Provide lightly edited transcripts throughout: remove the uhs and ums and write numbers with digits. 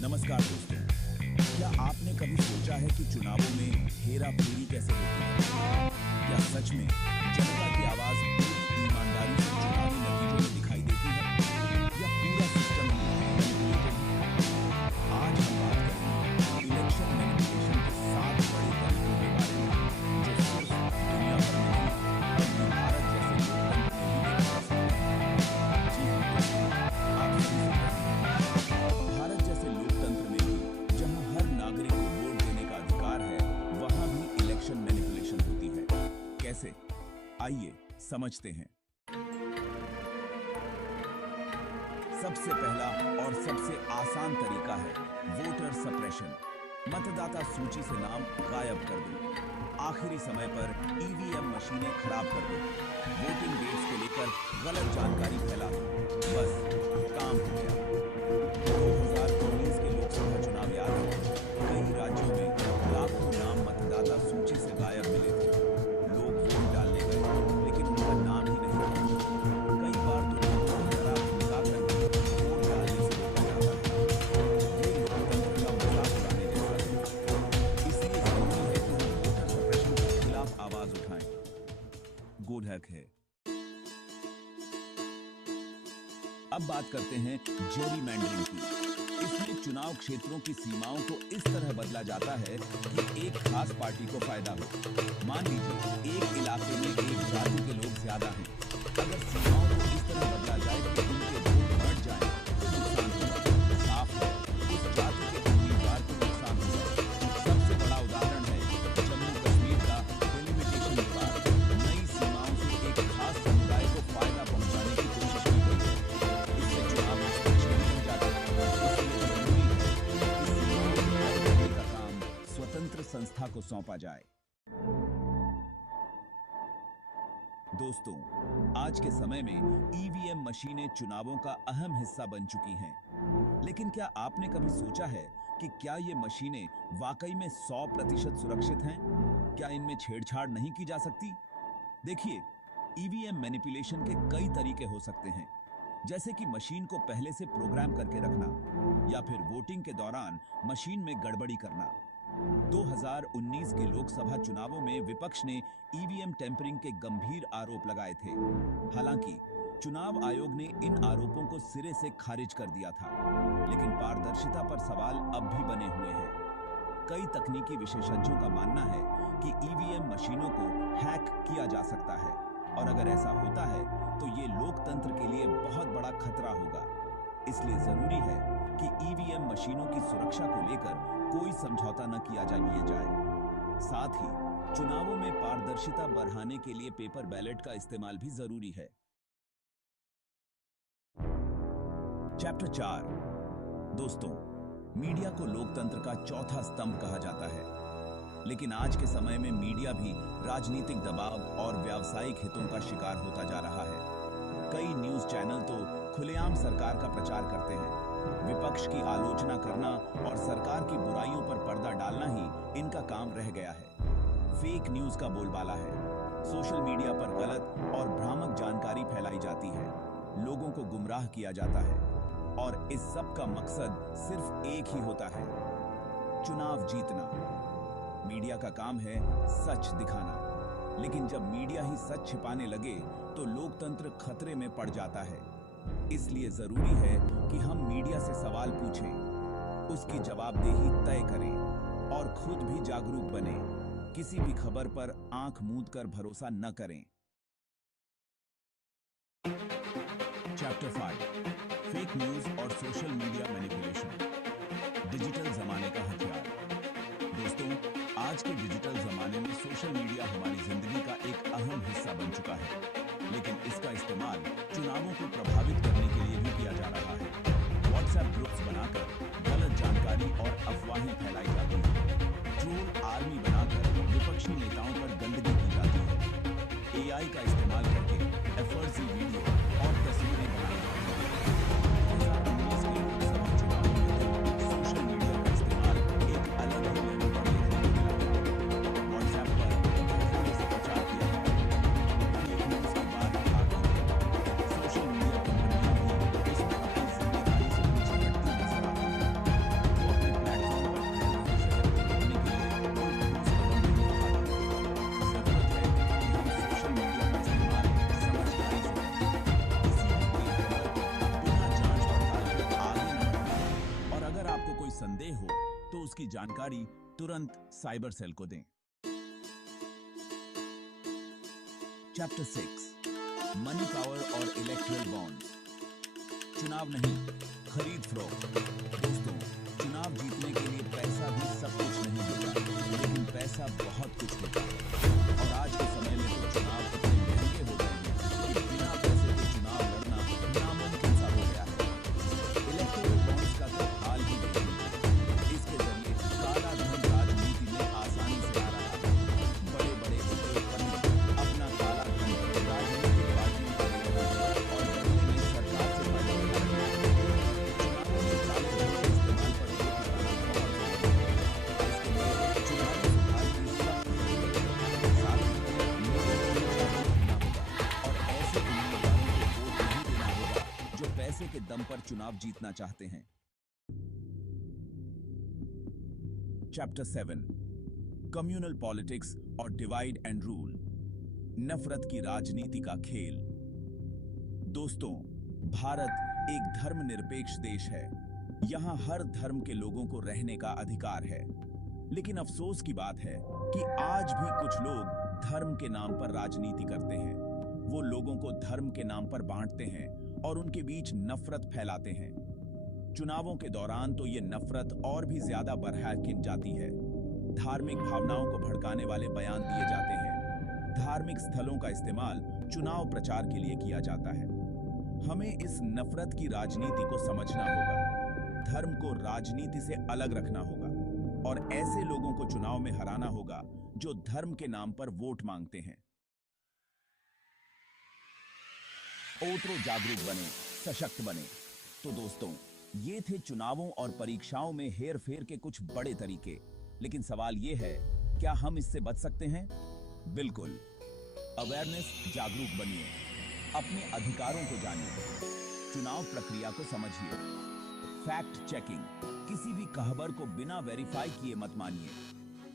नमस्कार दोस्तों, क्या आपने कभी सोचा है कि चुनावों में हेरा फेरी कैसे होती है? क्या सच में जनता की आवाज पूरी ईमानदारी से चुनावी नतीजों में दिखाई देती है? या पूरा सिस्टम मैनिपुलेटेड है? आज हम बात करेंगे इलेक्शन मैनिपुलेशन के 7 बड़े तरीकों के बारे में, जो सिर्फ दुनिया भर में नहीं बल्कि भारत जैसे लोकतंत्र में भी देखे जा सकते हैं। जी हाँ दोस्तों, आप सही सुन रहे हैं। भारत जैसे लोकतंत्र में भी जहां हर नागरिक को वोट देने का अधिकार है, वहां भी इलेक्शन मैनिपुलेशन होती है। कैसे? आइए समझते हैं। सबसे पहला और सबसे आसान तरीका है वोटर सप्रेशन। मतदाता सूची से नाम गायब कर दो। आखिरी समय पर ईवीएम मशीनें खराब कर दो। वोटिंग डेट्स को लेकर गलत जानकारी फैला दो। बस काम हो गया। 2019 के लोकसभा चुनाव याद है। कई राज्यों में लाखों नाम मतदाता सूची से गायब मिले थे। लोग वोट डालने गए, लेकिन उनका नाम ही नहीं था। कई बार तो लोगों को डरा धमकाकर भी वोट डालने से रोका जाता है। ये लोकतंत्र का मजाक उड़ाने जैसा है। इसलिए जरूरी है कि हम वोटर सप्रेशन के खिलाफ आवाज उठाएं। गोढ़क है। अब बात करते हैं जेरीमैंडरिंग की। इसमें चुनाव क्षेत्रों की सीमाओं को इस तरह बदला जाता है कि एक खास पार्टी को फायदा हो। मान लीजिए एक इलाके में एक जाति के लोग ज्यादा हैं। अगर सीमाओं को इस तरह बदला जाए कि उनके वोट बढ़ जाए तो नुकसान होगा। साफ है, उस जाति के उम्मीदवार को नुकसान होगा। सबसे बड़ा उदाहरण है जम्मू कश्मीर का डिलिमिटेशन विवाद। नई सीमाओं से एक खास समुदाय को फायदा पहुंचाने की कोशिश की गई है। इससे चुनाव में सुरक्षा मिल जाती है। इसलिए जरूरी है कि सीमाओं को तय करने का काम स्वतंत्र संस्था को सौंपा जाए। दोस्तों, आज के समय में ईवीएम मशीनें चुनावों का अहम हिस्सा बन चुकी हैं। लेकिन क्या आपने कभी सोचा है कि क्या ये मशीनें वाकई में 100% सुरक्षित हैं? क्या इनमें छेड़छाड़ नहीं की जा सकती? देखिए, ईवीएम मैनिपुलेशन के कई तरीके हो सकते हैं, जैसे कि मशीन को पहले से प्रोग्राम करके रखना या फिर वोटिंग के दौरान मशीन में गड़बड़ी करना। 2019 के लोकसभा चुनावों में विपक्ष ने ईवीएम टेम्परिंग के गंभीर आरोप लगाए थे। हालांकि चुनाव आयोग ने इन आरोपों को सिरे से खारिज कर दिया था, लेकिन पारदर्शिता पर सवाल अब भी बने हुए हैं। कई तकनीकी विशेषज्ञों का मानना है कि ईवीएम मशीनों को हैक किया जा सकता है, और अगर ऐसा होता है तो ये लोकतंत्र के लिए बहुत बड़ा खतरा होगा। इसलिए जरूरी है कि ईवीएम मशीनों की सुरक्षा को लेकर कोई समझौता न किया जाए। साथ ही चुनावों में पारदर्शिता बढ़ाने के लिए पेपर बैलेट का इस्तेमाल भी जरूरी है। चैप्टर 4। दोस्तों, मीडिया को लोकतंत्र का चौथा स्तंभ कहा जाता है, लेकिन आज के समय में मीडिया भी राजनीतिक दबाव और व्यावसायिक हितों का शिकार होता जा रहा है। कई न्यूज चैनल तो खुलेआम सरकार का प्रचार करते हैं। विपक्ष की आलोचना करना और सरकार की बुराइयों पर पर्दा डालना ही इनका काम रह गया है। फेक न्यूज का बोलबाला है। सोशल मीडिया पर गलत और भ्रामक जानकारी फैलाई जाती है। लोगों को गुमराह किया जाता है, और इस सब का मकसद सिर्फ एक ही होता है, चुनाव जीतना। मीडिया का काम है सच दिखाना, लेकिन जब मीडिया ही सच छिपाने लगे तो लोकतंत्र खतरे में पड़ जाता है। इसलिए जरूरी है कि हम मीडिया से सवाल पूछें, उसकी जवाबदेही तय करें और खुद भी जागरूक बने। किसी भी खबर पर आंख मूंद कर भरोसा न करें। चैप्टर 5। फेक न्यूज और सोशल मीडिया मैनिपुलेशन। डिजिटल जमाने का हथियार। दोस्तों, आज के डिजिटल जमाने में सोशल मीडिया हमारी जिंदगी का एक अहम हिस्सा बन चुका है, लेकिन इसका इस्तेमाल चुनावों को प्रभावित करने के लिए भी किया जा रहा है। व्हाट्सएप ग्रुप्स बनाकर गलत जानकारी और अफवाहें फैलाई जाती हैं। ट्रोल आर्मी बनाकर विपक्षी नेताओं पर गंदगी की जाती है। एआई का इस्तेमाल करके एफर्जी वीडियो और तस्वीरें बनाई जाती हैं। 2019 के लोकसभा चुनावों में तो सोशल मीडिया का इस्तेमाल एक अलग ही लेवल पर देखने को मिला। व्हाट्सएप पर धोखे से प्रचार किया गया। फेक न्यूज की बात आ गई। सोशल मीडिया कंपनियां उसकी जानकारी तुरंत साइबर सेल को दें। चैप्टर 6 मनी पावर और इलेक्ट्रल बॉन्ड्स। चुनाव नहीं, खरीद फरोख्त। दोस्तों, चुनाव जीतने के लिए पैसा भी सब कुछ नहीं होता, लेकिन पैसा बहुत कुछ होता है। और आज के समय में तो चुनाव इतने महंगे हो गए हैं कि बिना पैसे के चुनाव लड़ना नामुमकिन सा हो गया है। इलेक्टोरल बॉन्ड्स का तो हाल ही देख लीजिए। इसके जरिए काला धन राजनीति में आसानी से आ रहा है। बड़े बड़े उद्योगपति अपना काला धन राजनीतिक पार्टियों को दे रहे हैं और बदले में सरकार से फायदा उठा रहे हैं। चुनावों में काले धन के इस्तेमाल पर रोक लगाना बहुत जरूरी है। इसके लिए चुनावी सुधार की सख्त जरूरत है। साथ ही लोगों को जागरूक होना होगा और ऐसे उम्मीदवारों को वोट नहीं देना होगा जो पैसे के दम पर चुनाव जीतना चाहते हैं। चैप्टर 7 कम्युनल पॉलिटिक्स और डिवाइड एंड रूल। नफरत की राजनीति का खेल। दोस्तों, भारत एक धर्मनिरपेक्ष देश है। यहां हर धर्म के लोगों को रहने का अधिकार है। लेकिन अफसोस की बात है कि आज भी कुछ लोग धर्म के नाम पर राजनीति करते हैं। वो लोगों को धर्म के नाम पर बांटते हैं और उनके बीच नफरत फैलाते हैं। चुनावों के दौरान तो ये नफरत और भी ज्यादा बरहकिन जाती है। धार्मिक भावनाओं को भड़काने वाले बयान दिए जाते हैं। धार्मिक स्थलों का इस्तेमाल चुनाव प्रचार के लिए किया जाता है। हमें इस नफरत की राजनीति को समझना होगा। धर्म को राजनीति से अलग रखना होगा और ऐसे लोगों को चुनाव में हराना होगा जो धर्म के नाम पर वोट मांगते हैं। ओतरो जागरूक बने, सशक्त बने। तो दोस्तों, ये थे चुनावों और परीक्षाओं में हेरफेर के कुछ बड़े तरीके। लेकिन सवाल ये है, क्या हम इससे बच सकते हैं? बिल्कुल। अवेयरनेस, जागरूक बनिए, अपने अधिकारों को जानिए, चुनाव प्रक्रिया को समझिए। फैक्ट चेकिंग, किसी भी खबर को बिना वेरीफाई किए मत मानिए।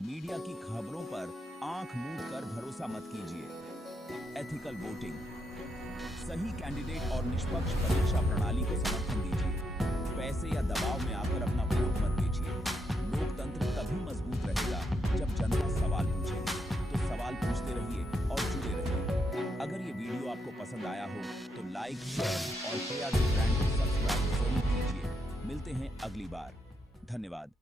मीडिया की खबरों पर आंख मूंद कर भरोसा मत कीजिए। एथिकल वोटिंग, सही कैंडिडेट और निष्पक्ष परीक्षा प्रणाली को समर्थन दीजिए। पैसे या दबाव में आकर अपना वोट मत बेचिए। लोकतंत्र तभी मजबूत रहेगा जब जनता सवाल पूछेगी। तो सवाल पूछते रहिए और जुड़े रहिए। अगर ये वीडियो आपको पसंद आया हो तो लाइक, शेयर और KRG ब्रांड को सब्सक्राइब जरूर कीजिए। मिलते हैं अगली बार। धन्यवाद।